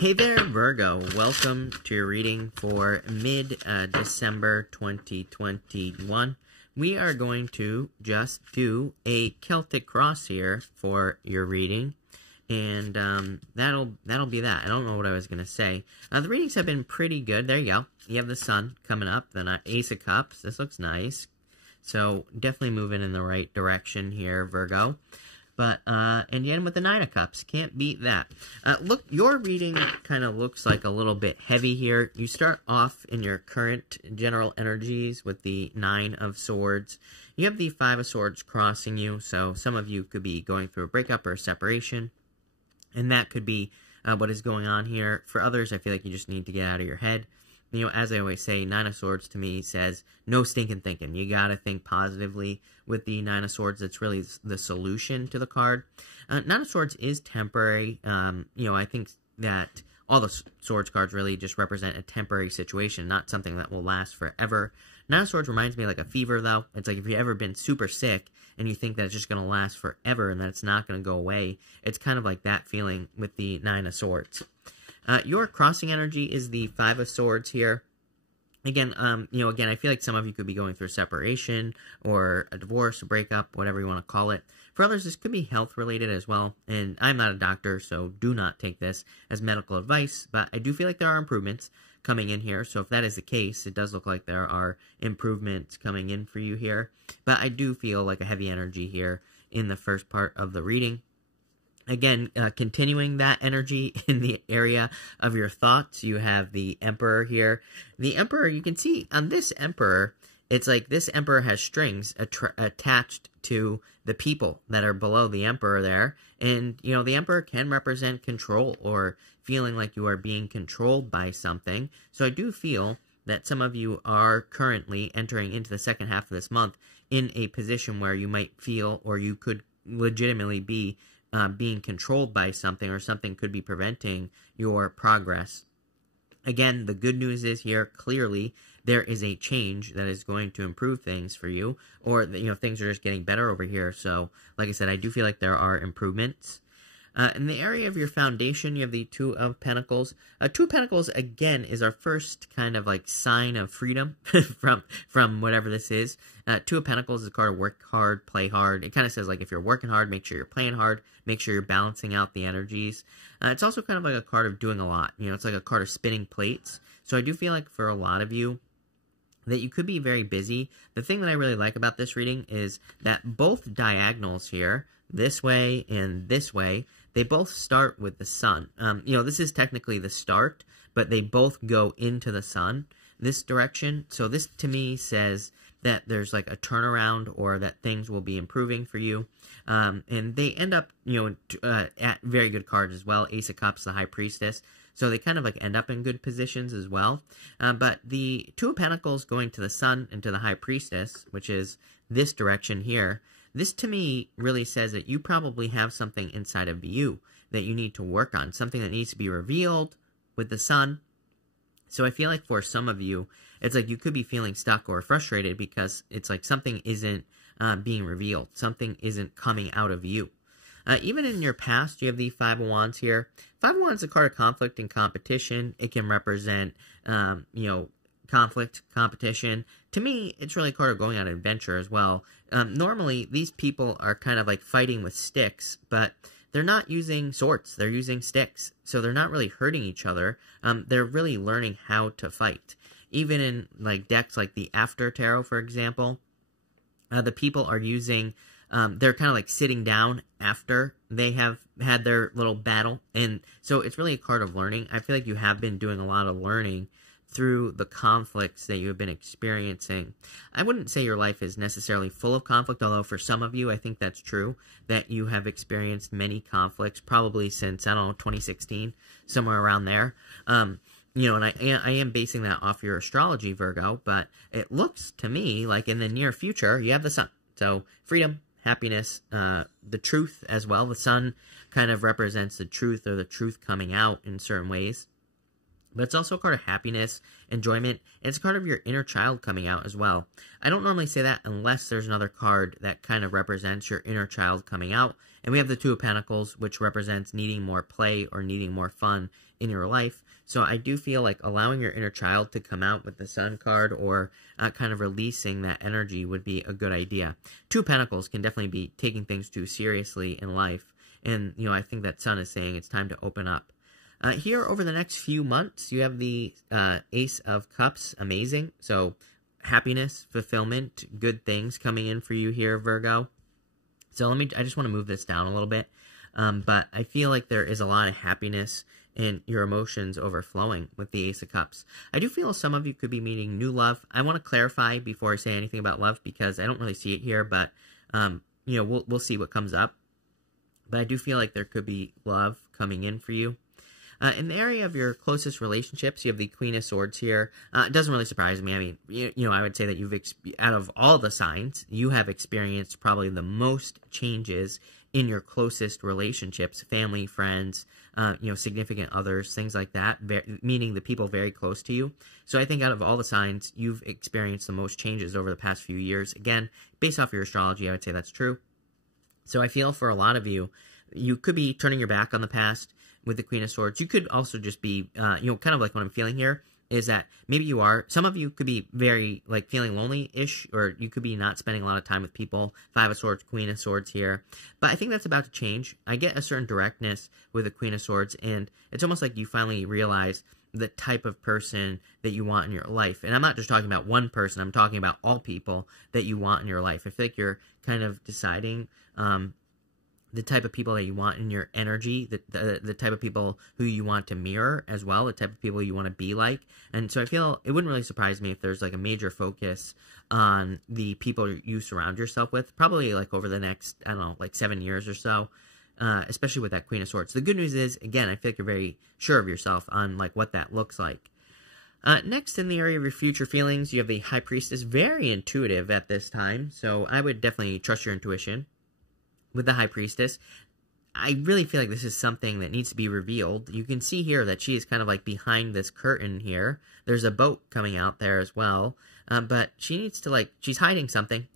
Hey there, Virgo. Welcome to your reading for mid-December 2021. We are going to just do a Celtic cross here for your reading, and that'll be that. I don't know what I was going to say. The readings have been pretty good. There you go. You have the Sun coming up, then Ace of Cups. This looks nice. So definitely moving in the right direction here, Virgo. But, and you end with the Nine of Cups. Can't beat that. Look, your reading kind of looks like a little bit heavy here. You start off in your current general energies with the Nine of Swords. You have the Five of Swords crossing you, so some of you could be going through a breakup or a separation. And that could be what is going on here. For others, I feel like you just need to get out of your head. You know, as I always say, Nine of Swords to me says, no stinking thinking. You gotta think positively with the Nine of Swords. That's really the solution to the card. Nine of Swords is temporary. You know, I think that all the Swords cards really just represent a temporary situation, not something that will last forever. Nine of Swords reminds me like a fever, though. It's like if you've ever been super sick and you think that it's just gonna last forever and that it's not gonna go away, it's kind of like that feeling with the Nine of Swords. Your crossing energy is the Five of Swords here. Again, you know, I feel like some of you could be going through a separation or a divorce, a breakup, whatever you want to call it. For others, this could be health-related as well. And I'm not a doctor, so do not take this as medical advice. But I do feel like there are improvements coming in here. So if that is the case, it does look like there are improvements coming in for you here. But I do feel like a heavy energy here in the first part of the reading. Again, continuing that energy in the area of your thoughts, you have the Emperor here. The Emperor, you can see on this Emperor, it's like this Emperor has strings attached to the people that are below the Emperor there. And, you know, the Emperor can represent control or feeling like you are being controlled by something. So I do feel that some of you are currently entering into the second half of this month in a position where you might feel or you could legitimately be being controlled by something, or something could be preventing your progress. Again, the good news is here, clearly, there is a change that is going to improve things for you, or, you know, things are just getting better over here. So, like I said, I do feel like there are improvements. In the area of your foundation, you have the Two of Pentacles. Two of Pentacles, again, is our first kind of like sign of freedom from whatever this is. Two of Pentacles is a card of work hard, play hard. It kind of says, like, if you're working hard, make sure you're playing hard. Make sure you're balancing out the energies. It's also kind of like a card of doing a lot. You know, it's like a card of spinning plates. So I do feel like for a lot of you, that you could be very busy. The thing that I really like about this reading is that both diagonals here, this way and this way, they both start with the Sun. You know, this is technically the start, but they both go into the Sun, this direction. So this, to me, says that there's like a turnaround, or that things will be improving for you. And they end up, you know, at very good cards as well. Ace of Cups, the High Priestess. So they kind of like end up in good positions as well. But the Two of Pentacles going to the Sun and to the High Priestess, which is this direction here, this to me really says that you probably have something inside of you that you need to work on. Something that needs to be revealed with the Sun. So I feel like for some of you, it's like you could be feeling stuck or frustrated because it's like something isn't being revealed. Something isn't coming out of you. Even in your past, you have the Five of Wands here. Five of Wands is a card of conflict and competition. It can represent, you know, conflict, competition. To me, it's really a card of going on an adventure as well. Normally, these people are kind of like fighting with sticks, but they're not using swords. They're using sticks. So they're not really hurting each other. They're really learning how to fight. Even in like decks like the After Tarot, for example, the people are using, they're kind of like sitting down after they have had their little battle. And so it's really a card of learning. I feel like you have been doing a lot of learning through the conflicts that you have been experiencing. I wouldn't say your life is necessarily full of conflict, although for some of you, I think that's true, that you have experienced many conflicts, probably since, I don't know, 2016, somewhere around there. You know, and I am basing that off your astrology, Virgo, but it looks to me like in the near future, you have the Sun. So, freedom, happiness, the truth as well. The Sun kind of represents the truth, or the truth coming out in certain ways. But it's also a card of happiness, enjoyment, and it's a card of your inner child coming out as well. I don't normally say that unless there's another card that kind of represents your inner child coming out. And we have the Two of Pentacles, which represents needing more play or needing more fun in your life. So I do feel like allowing your inner child to come out with the Sun card, or kind of releasing that energy, would be a good idea. Two of Pentacles can definitely be taking things too seriously in life. And, I think that Sun is saying it's time to open up. Here, over the next few months, you have the Ace of Cups. Amazing. So, happiness, fulfillment, good things coming in for you here, Virgo. So, I just want to move this down a little bit. But I feel like there is a lot of happiness and your emotions overflowing with the Ace of Cups. I do feel some of you could be meeting new love. I want to clarify before I say anything about love, because I don't really see it here, but, we'll see what comes up. But I do feel like there could be love coming in for you. In the area of your closest relationships, you have the Queen of Swords here. It doesn't really surprise me. I mean, I would say that out of all the signs, you have experienced probably the most changes in your closest relationships, family, friends, significant others, things like that, meaning the people very close to you. So I think out of all the signs, you've experienced the most changes over the past few years. Again, based off your astrology, I would say that's true. So I feel for a lot of you, you could be turning your back on the past with the Queen of Swords. You could also just be, kind of like what I'm feeling here is that maybe some of you could be very, feeling lonely-ish, or you could be not spending a lot of time with people. Five of Swords, Queen of Swords here. But I think that's about to change. I get a certain directness with the Queen of Swords, and it's almost like you finally realize the type of person that you want in your life. And I'm not just talking about one person. I'm talking about all people that you want in your life. I feel like you're kind of deciding the type of people that you want in your energy, the type of people who you want to mirror as well, the type of people you want to be like. And so I feel it wouldn't really surprise me if there's a major focus on the people you surround yourself with, probably over the next, 7 years or so, especially with that Queen of Swords. The good news is, again, I feel like you're very sure of yourself on what that looks like. Next, in the area of your future feelings, you have the High Priestess, very intuitive at this time. So I would definitely trust your intuition. With the High Priestess, I really feel like this is something that needs to be revealed. You can see here that she is kind of behind this curtain here. There's a boat coming out there as well. But she needs to she's hiding something.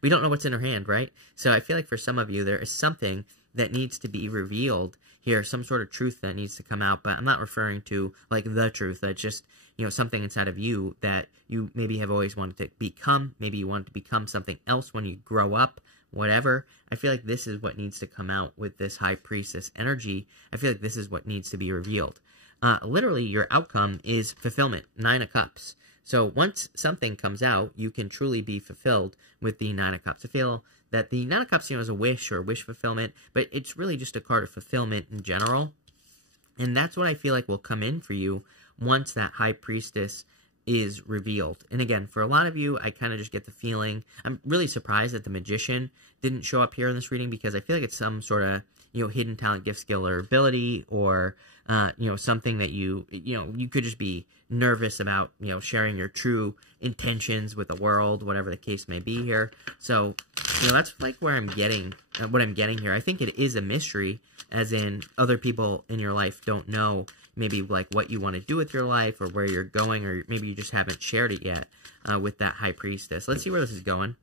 We don't know what's in her hand, right? So I feel like for some of you, there is something that needs to be revealed here, some sort of truth that needs to come out. But I'm not referring to the truth. That's just, something inside of you that you maybe have always wanted to become. Maybe you want to become something else when you grow up. Whatever. I feel like this is what needs to come out with this High Priestess energy. I feel like this is what needs to be revealed. Literally, your outcome is fulfillment. 9 of Cups. So once something comes out, you can truly be fulfilled with the 9 of Cups. I feel that the 9 of Cups, is a wish or wish fulfillment, but it's really just a card of fulfillment in general. And that's what I feel like will come in for you once that High Priestess is revealed. And again, for a lot of you, I kind of just get the feeling, I'm really surprised that the Magician didn't show up here in this reading, because I feel like it's some sort of, hidden talent, gift, skill, or ability, or, something that you could just be nervous about, sharing your true intentions with the world, whatever the case may be here. So, that's where I'm getting, what I'm getting here. I think it is a mystery, as in other people in your life don't know maybe what you want to do with your life, or where you're going, or maybe you just haven't shared it yet with that High Priestess. Let's see where this is going.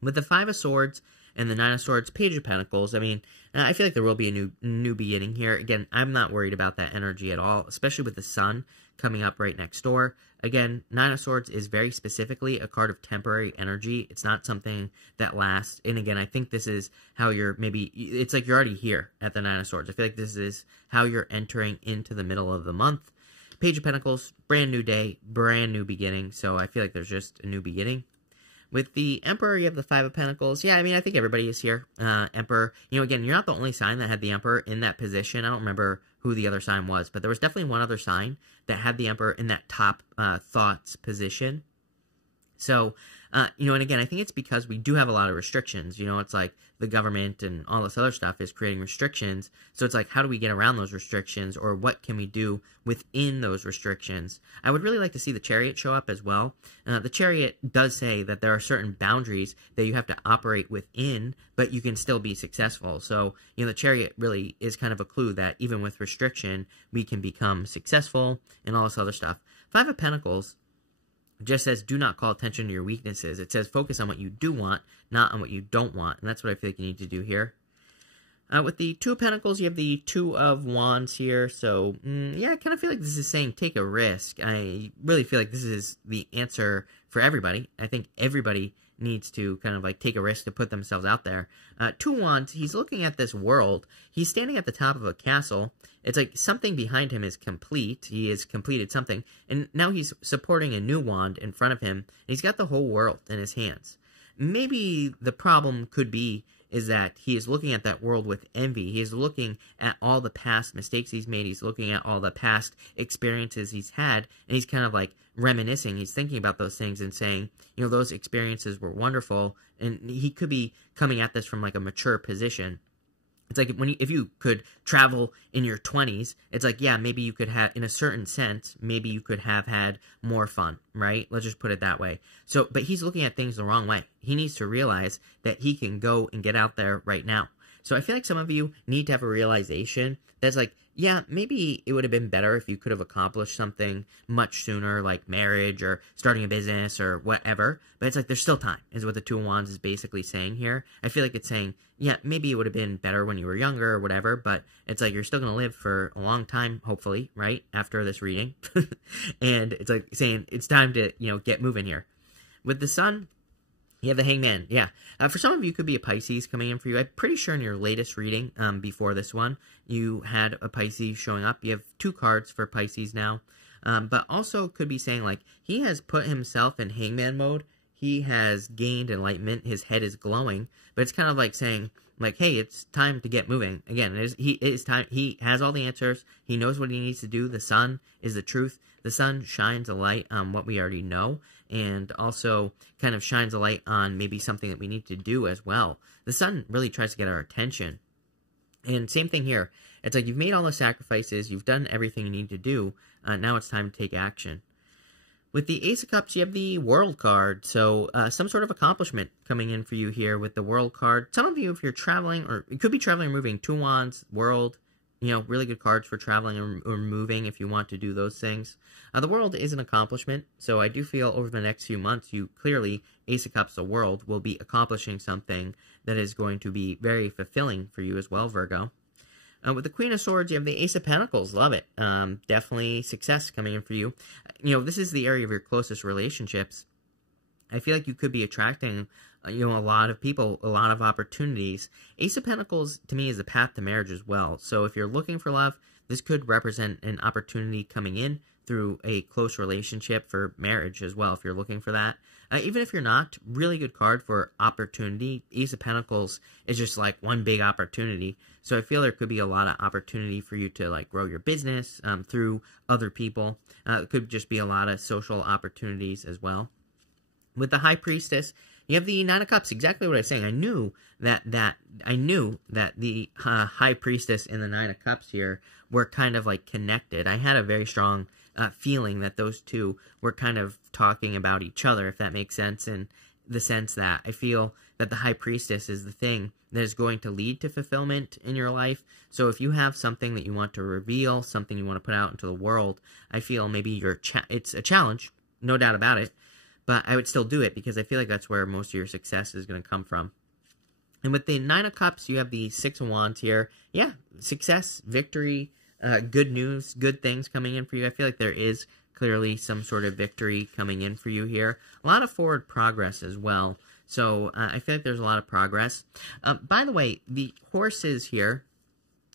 With the 5 of Swords and the 9 of Swords, Page of Pentacles, I mean, I feel like there will be a new beginning here. Again, I'm not worried about that energy at all, especially with the Sun coming up right next door. Again, 9 of Swords is very specifically a card of temporary energy. It's not something that lasts. And again, I think this is how you're it's like you're already here at the 9 of Swords. I feel like this is how you're entering into the middle of the month. Page of Pentacles, brand new day, brand new beginning. So I feel like there's just a new beginning. With the Emperor, you have the 5 of Pentacles. Yeah, I mean, I think everybody is here. Emperor, again, you're not the only sign that had the Emperor in that position. I don't remember who the other sign was, but there was definitely one other sign that had the Emperor in that top thoughts position. So, and again, I think it's because we do have a lot of restrictions. It's like the government and all this other stuff is creating restrictions. So it's how do we get around those restrictions, or what can we do within those restrictions? I would really like to see the Chariot show up as well. The Chariot does say that there are certain boundaries that you have to operate within, but you can still be successful. So, the Chariot really is kind of a clue that even with restriction, we can become successful and all this other stuff. 5 of Pentacles just says, do not call attention to your weaknesses. It says, focus on what you do want, not on what you don't want. And that's what I feel like you need to do here. With the Two of Pentacles, you have the Two of Wands here. So, yeah, I kind of feel like this is saying take a risk. I really feel like this is the answer for everybody. I think everybody needs to kind of like take a risk to put themselves out there. Two of Wands, he's looking at this world. He's standing at the top of a castle. It's like something behind him is complete. He has completed something. And now he's supporting a new wand in front of him. And he's got the whole world in his hands. Maybe the problem could be is that he is looking at that world with envy. He is looking at all the past mistakes he's made. He's looking at all the past experiences he's had, and he's kind of like reminiscing. He's thinking about those things and saying, you know, those experiences were wonderful, and he could be coming at this from like a mature position. It's like if you could travel in your 20s, it's like, yeah, maybe you could have, in a certain sense, maybe you could have had more fun, right? Let's just put it that way. So, but he's looking at things the wrong way. He needs to realize that he can go and get out there right now. So I feel like some of you need to have a realization that's like, yeah, maybe it would have been better if you could have accomplished something much sooner, like marriage or starting a business or whatever. But it's like there's still time, is what the Two of Wands is basically saying here. I feel like it's saying, yeah, maybe it would have been better when you were younger or whatever, but it's like you're still going to live for a long time, hopefully, right, after this reading. And it's like saying it's time to, you know, get moving here. With the Sun, you have the Hangman, yeah. For some of you, it could be a Pisces coming in for you. I'm pretty sure in your latest reading, before this one, you had a Pisces showing up. You have 2 cards for Pisces now. But also could be saying, like, he has put himself in Hangman mode. He has gained enlightenment. His head is glowing. But it's kind of like saying, like, hey, it's time to get moving. Again, it is time. He has all the answers. He knows what he needs to do. The sun is the truth. The sun shines a light on what we already know, and also kind of shines a light on maybe something that we need to do as well. The sun really tries to get our attention. And same thing here. It's like you've made all the sacrifices. You've done everything you need to do. Now it's time to take action. With the Ace of Cups, you have the World card. So some sort of accomplishment coming in for you here with the World card. Some of you, if you're traveling, or you could be traveling or moving, 2 Wands, World, you know, really good cards for traveling or moving if you want to do those things. The World is an accomplishment, so I do feel over the next few months, you clearly, Ace of Cups, the World, will be accomplishing something that is going to be very fulfilling for you as well, Virgo. With the Queen of Swords, you have the Ace of Pentacles. Love it. Definitely success coming in for you. You know, this is the area of your closest relationships. I feel like you could be attracting, you know, a lot of people, a lot of opportunities. Ace of Pentacles, to me, is the path to marriage as well. So if you're looking for love, this could represent an opportunity coming in through a close relationship for marriage as well, if you're looking for that. Even if you're not, really good card for opportunity. Ace of Pentacles is just like one big opportunity. So I feel there could be a lot of opportunity for you to like grow your business through other people. It could just be a lot of social opportunities as well. With the High Priestess, you have the 9 of Cups. Exactly what I was saying. I knew that the High Priestess and the 9 of Cups here were kind of like connected. I had a very strong feeling that those two were kind of talking about each other, if that makes sense, in the sense that I feel that the High Priestess is the thing that is going to lead to fulfillment in your life. So if you have something that you want to reveal, something you want to put out into the world, I feel maybe it's a challenge, no doubt about it, but I would still do it because I feel like that's where most of your success is going to come from. And with the 9 of Cups, you have the 6 of Wands here. Yeah, success, victory, good news, good things coming in for you. I feel like there is clearly some sort of victory coming in for you here. A lot of forward progress as well. So I feel like there's a lot of progress. By the way, the horses here,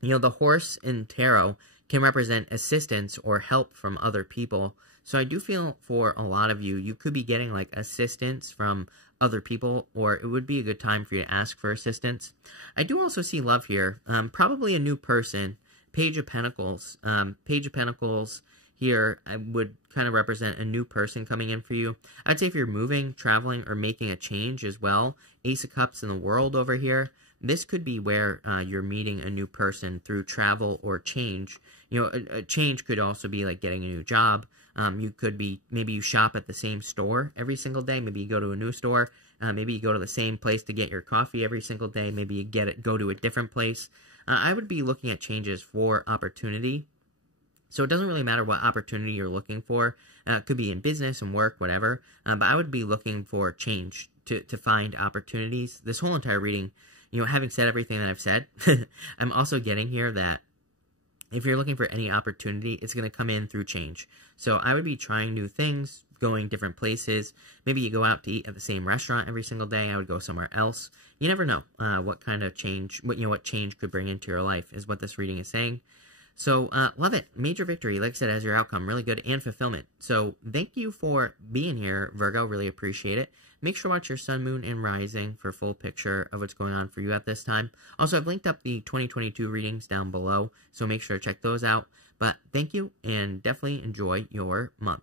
you know, the horse in tarot can represent assistance or help from other people. So I do feel for a lot of you, you could be getting like assistance from other people, or it would be a good time for you to ask for assistance. I do also see love here. Probably a new person. Page of Pentacles. Page of Pentacles here would kind of represent a new person coming in for you. I'd say if you're moving, traveling, or making a change as well. Ace of Cups in the World over here. This could be where you're meeting a new person through travel or change. You know, a change could also be like getting a new job. You could be, maybe you shop at the same store every single day. Maybe you go to a new store. Maybe you go to the same place to get your coffee every single day. Maybe you go to a different place. I would be looking at changes for opportunity. So it doesn't really matter what opportunity you're looking for. It could be in business and work, whatever. But I would be looking for change to find opportunities. This whole entire reading, having said everything that I've said, I'm also getting here that if you're looking for any opportunity, it's going to come in through change. So I would be trying new things, going different places. Maybe you go out to eat at the same restaurant every single day. I would go somewhere else. You never know what kind of change, what change could bring into your life is what this reading is saying. So, love it. Major victory, like I said, as your outcome. Really good. And fulfillment. So, thank you for being here, Virgo. Really appreciate it. Make sure to watch your sun, moon, and rising for a full picture of what's going on for you at this time. Also, I've linked up the 2022 readings down below, so make sure to check those out. But thank you, and definitely enjoy your month.